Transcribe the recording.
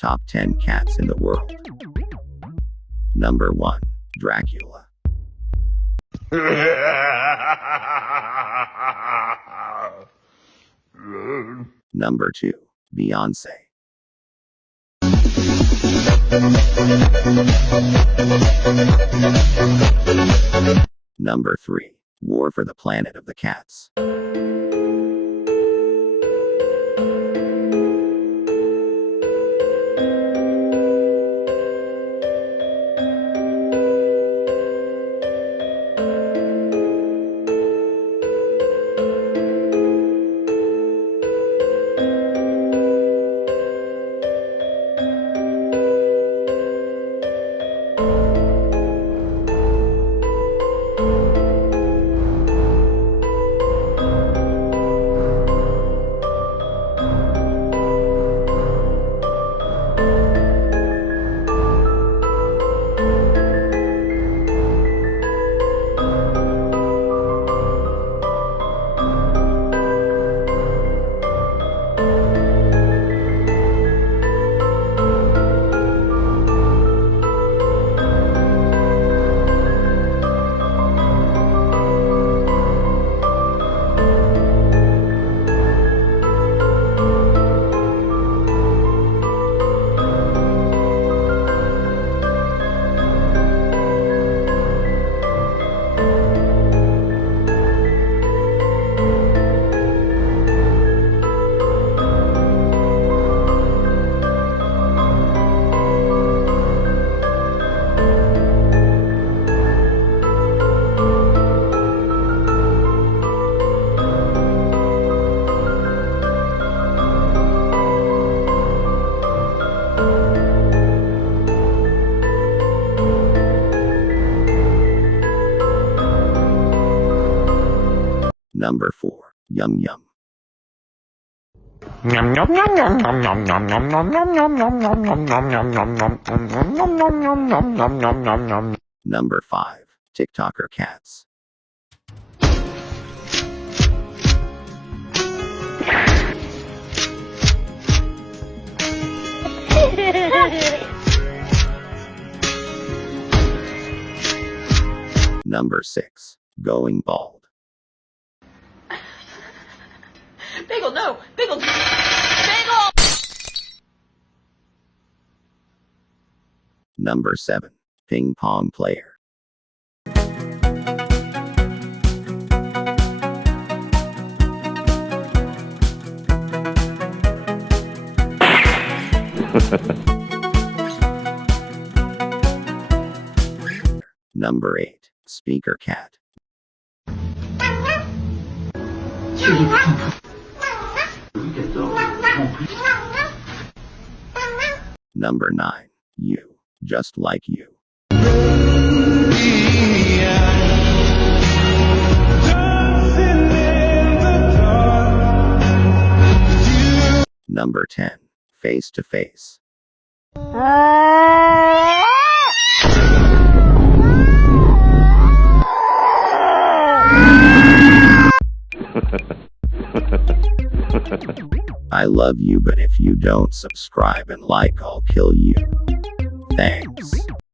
Top 10 cats in the world. Number 1. Dracula. Number 2. Beyonce. Number 3. War for the Planet of the Cats. Number 4. Yum Yum. Number 5. TikToker cats. Number 6. Going bald. Bagel, no! Bagel! Bagel! Number 7. Ping pong player. Number 8. Speaker cat. Number 9. You. Just like you. Number 10. Face to face. I love you, but if you don't subscribe and like, I'll kill you. Thanks.